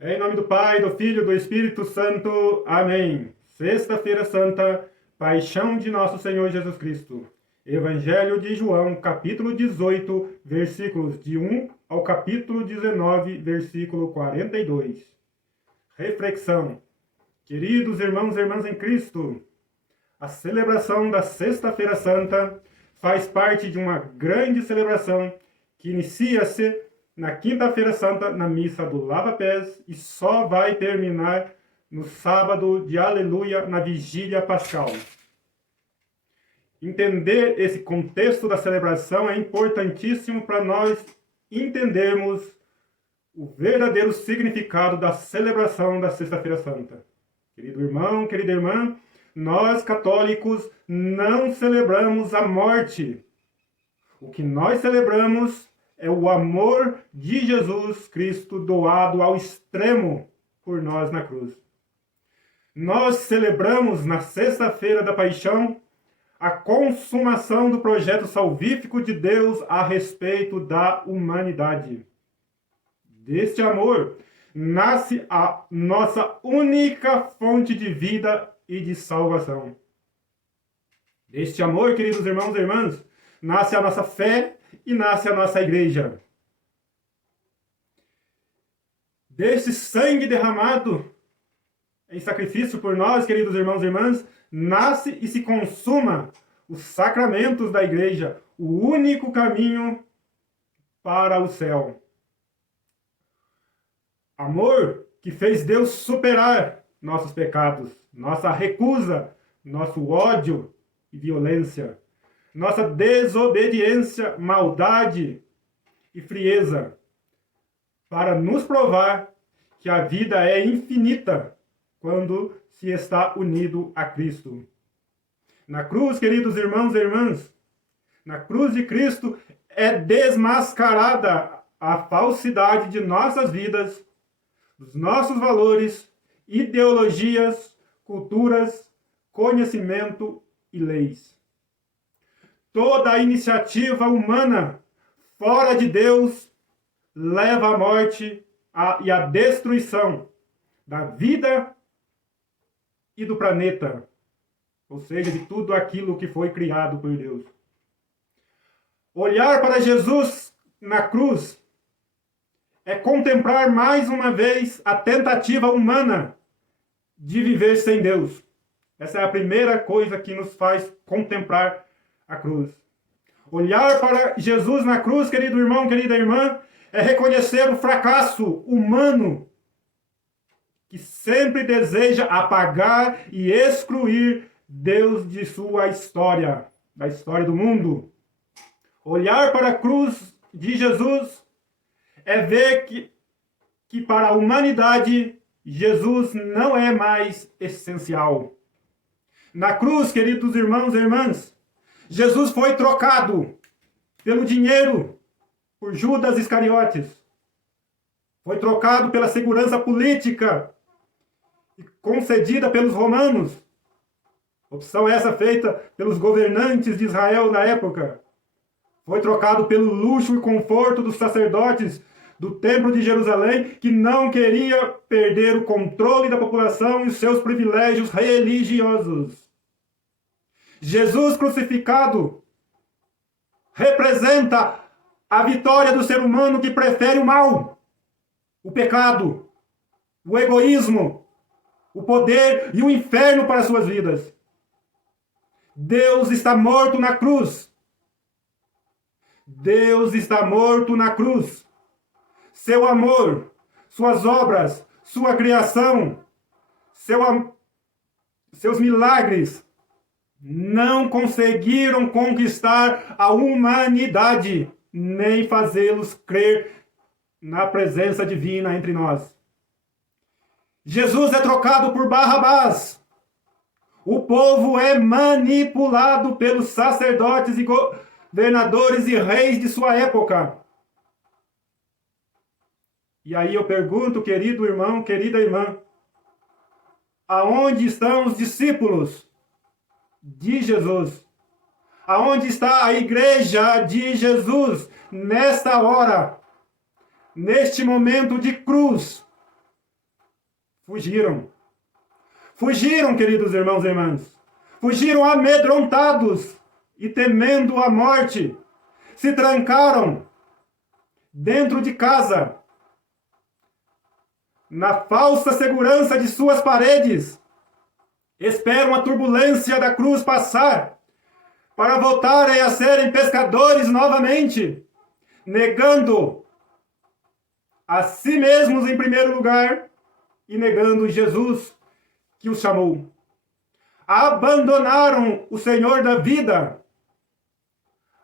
Em nome do Pai, do Filho e do Espírito Santo. Amém. Sexta-feira Santa, Paixão de Nosso Senhor Jesus Cristo. Evangelho de João, capítulo 18, versículos de 1 ao capítulo 19, versículo 42. Reflexão. Queridos irmãos e irmãs em Cristo, a celebração da Sexta-feira Santa faz parte de uma grande celebração que inicia-se na Quinta-feira Santa, na missa do Lava-Pés, e só vai terminar no sábado de Aleluia, na Vigília Pascal. Entender esse contexto da celebração é importantíssimo para nós entendermos o verdadeiro significado da celebração da Sexta-feira Santa. Querido irmão, querida irmã, nós católicos não celebramos a morte. O que nós celebramos é o amor de Jesus Cristo doado ao extremo por nós na cruz. Nós celebramos na Sexta-feira da Paixão a consumação do projeto salvífico de Deus a respeito da humanidade. Deste amor nasce a nossa única fonte de vida e de salvação. Deste amor, queridos irmãos e irmãs, nasce a nossa fé e nasce a nossa igreja. Deste sangue derramado em sacrifício por nós, queridos irmãos e irmãs, nasce e se consuma os sacramentos da igreja, o único caminho para o céu. Amor que fez Deus superar nossos pecados, nossa recusa, nosso ódio e violência, nossa desobediência, maldade e frieza, para nos provar que a vida é infinita quando se está unido a Cristo. Na cruz, queridos irmãos e irmãs, na cruz de Cristo é desmascarada a falsidade de nossas vidas, dos nossos valores, ideologias, culturas, conhecimento e leis. Toda a iniciativa humana fora de Deus leva à morte e à destruição da vida e do planeta, ou seja, de tudo aquilo que foi criado por Deus. Olhar para Jesus na cruz é contemplar mais uma vez a tentativa humana de viver sem Deus. Essa é a primeira coisa que nos faz contemplar a cruz. Olhar para Jesus na cruz, querido irmão, querida irmã, é reconhecer o fracasso humano que sempre deseja apagar e excluir Deus de sua história, da história do mundo. Olhar para a cruz de Jesus é ver que para a humanidade Jesus não é mais essencial. Na cruz, queridos irmãos e irmãs, Jesus foi trocado pelo dinheiro por Judas Iscariotes. Foi trocado pela segurança política concedida pelos romanos. Opção essa feita pelos governantes de Israel na época. Foi trocado pelo luxo e conforto dos sacerdotes do Templo de Jerusalém, que não queria perder o controle da população e os seus privilégios religiosos. Jesus crucificado representa a vitória do ser humano que prefere o mal, o pecado, o egoísmo, o poder e o inferno para suas vidas. Deus está morto na cruz. Deus está morto na cruz. Seu amor, suas obras, sua criação, seus milagres não conseguiram conquistar a humanidade, nem fazê-los crer na presença divina entre nós. Jesus é trocado por Barrabás. O povo é manipulado pelos sacerdotes e governadores e reis de sua época. E aí eu pergunto, querido irmão, querida irmã, aonde estão os discípulos de Jesus? Aonde está a igreja de Jesus nesta hora, neste momento de cruz? Fugiram. Fugiram, queridos irmãos e irmãs. Fugiram amedrontados e temendo a morte. Se trancaram dentro de casa, na falsa segurança de suas paredes. Esperam a turbulência da cruz passar para voltarem a serem pescadores novamente, negando a si mesmos em primeiro lugar e negando Jesus que os chamou. Abandonaram o Senhor da vida,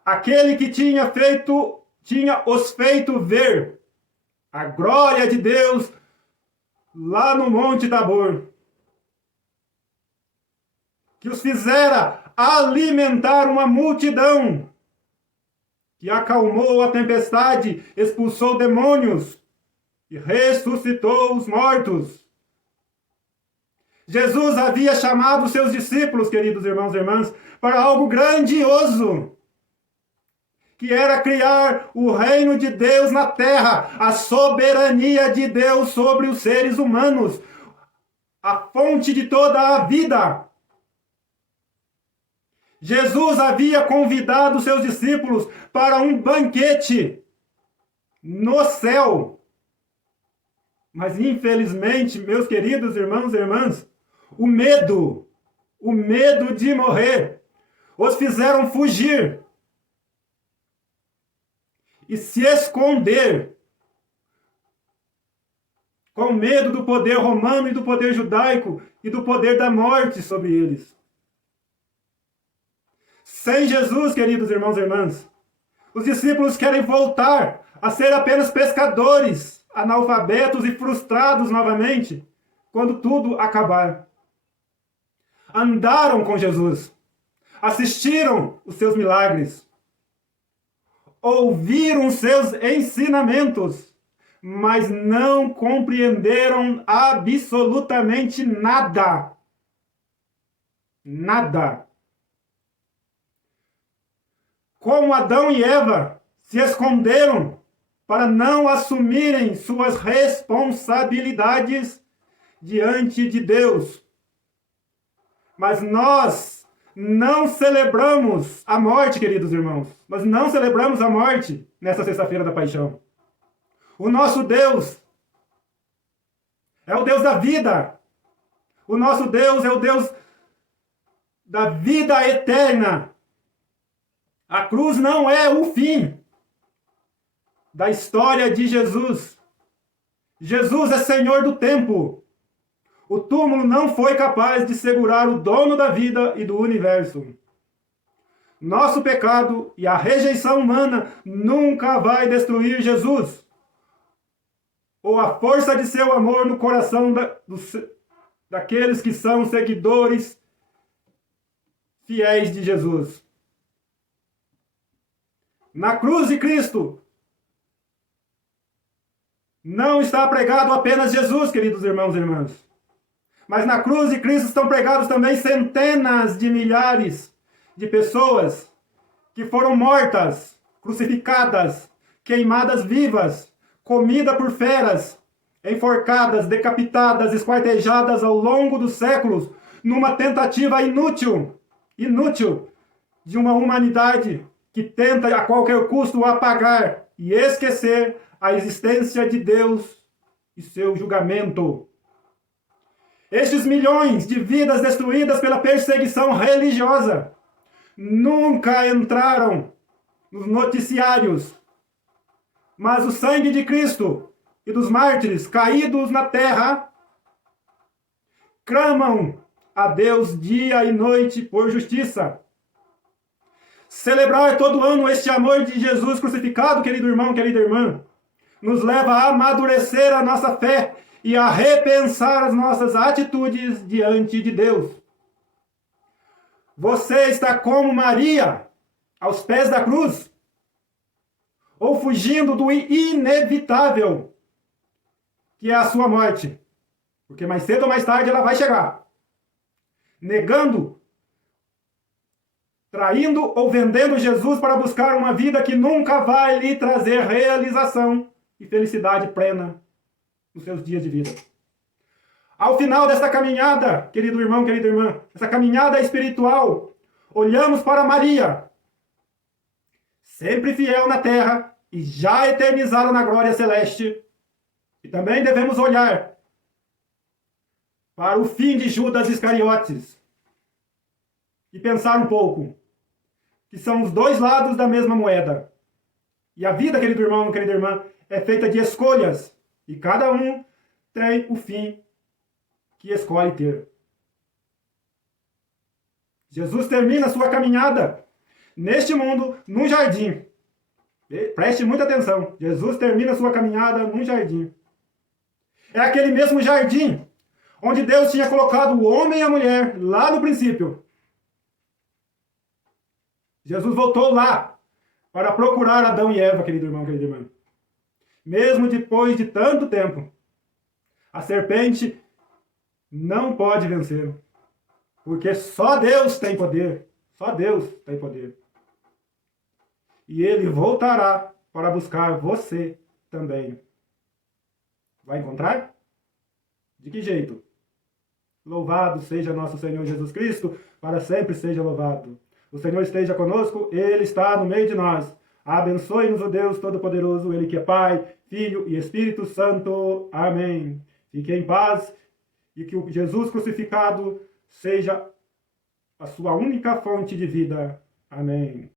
aquele que tinha os feito ver a glória de Deus lá no Monte Tabor, que os fizera alimentar uma multidão, que acalmou a tempestade, expulsou demônios e ressuscitou os mortos. Jesus havia chamado seus discípulos, queridos irmãos e irmãs, para algo grandioso, que era criar o reino de Deus na terra, a soberania de Deus sobre os seres humanos, a fonte de toda a vida. Jesus havia convidado seus discípulos para um banquete no céu. Mas, infelizmente, meus queridos irmãos e irmãs, o medo de morrer, os fizeram fugir e se esconder com medo do poder romano e do poder judaico e do poder da morte sobre eles. Sem Jesus, queridos irmãos e irmãs, os discípulos querem voltar a ser apenas pescadores, analfabetos e frustrados novamente, quando tudo acabar. Andaram com Jesus, assistiram os seus milagres, ouviram seus ensinamentos, mas não compreenderam absolutamente nada. Nada. Como Adão e Eva se esconderam para não assumirem suas responsabilidades diante de Deus. Mas nós não celebramos a morte, queridos irmãos. Nós não celebramos a morte nessa sexta-feira da paixão. O nosso Deus é o Deus da vida. O nosso Deus é o Deus da vida eterna. A cruz não é o fim da história de Jesus. Jesus é Senhor do tempo. O túmulo não foi capaz de segurar o dono da vida e do universo. Nosso pecado e a rejeição humana nunca vai destruir Jesus, ou a força de seu amor no coração daqueles que são seguidores fiéis de Jesus. Na cruz de Cristo não está pregado apenas Jesus, queridos irmãos e irmãs. Mas na cruz de Cristo estão pregados também centenas de milhares de pessoas que foram mortas, crucificadas, queimadas vivas, comidas por feras, enforcadas, decapitadas, esquartejadas ao longo dos séculos, numa tentativa inútil de uma humanidade que tenta a qualquer custo apagar e esquecer a existência de Deus e seu julgamento. Estes milhões de vidas destruídas pela perseguição religiosa nunca entraram nos noticiários, mas o sangue de Cristo e dos mártires caídos na terra clamam a Deus dia e noite por justiça. Celebrar todo ano este amor de Jesus crucificado, querido irmão, querida irmã, nos leva a amadurecer a nossa fé e a repensar as nossas atitudes diante de Deus. Você está como Maria, aos pés da cruz, ou fugindo do inevitável, que é a sua morte, porque mais cedo ou mais tarde ela vai chegar, negando, traindo ou vendendo Jesus para buscar uma vida que nunca vai lhe trazer realização e felicidade plena nos seus dias de vida. Ao final desta caminhada, querido irmão, querida irmã, essa caminhada espiritual, olhamos para Maria, sempre fiel na terra e já eternizada na glória celeste. E também devemos olhar para o fim de Judas Iscariotes e pensar um pouco que são os dois lados da mesma moeda. E a vida, querido irmão, querida irmã, é feita de escolhas e cada um tem o fim que escolhe ter. Jesus termina sua caminhada neste mundo, num jardim. Preste muita atenção. Jesus termina sua caminhada num jardim. É aquele mesmo jardim onde Deus tinha colocado o homem e a mulher lá no princípio. Jesus voltou lá para procurar Adão e Eva, querido irmão, querida irmã. Mesmo depois de tanto tempo, a serpente não pode vencer. Porque só Deus tem poder. Só Deus tem poder. E ele voltará para buscar você também. Vai encontrar? De que jeito? Louvado seja nosso Senhor Jesus Cristo, para sempre seja louvado. O Senhor esteja conosco, Ele está no meio de nós. Abençoe-nos o Deus Todo-Poderoso, Ele que é Pai, Filho e Espírito Santo. Amém. Fique em paz e que o Jesus crucificado seja a sua única fonte de vida. Amém.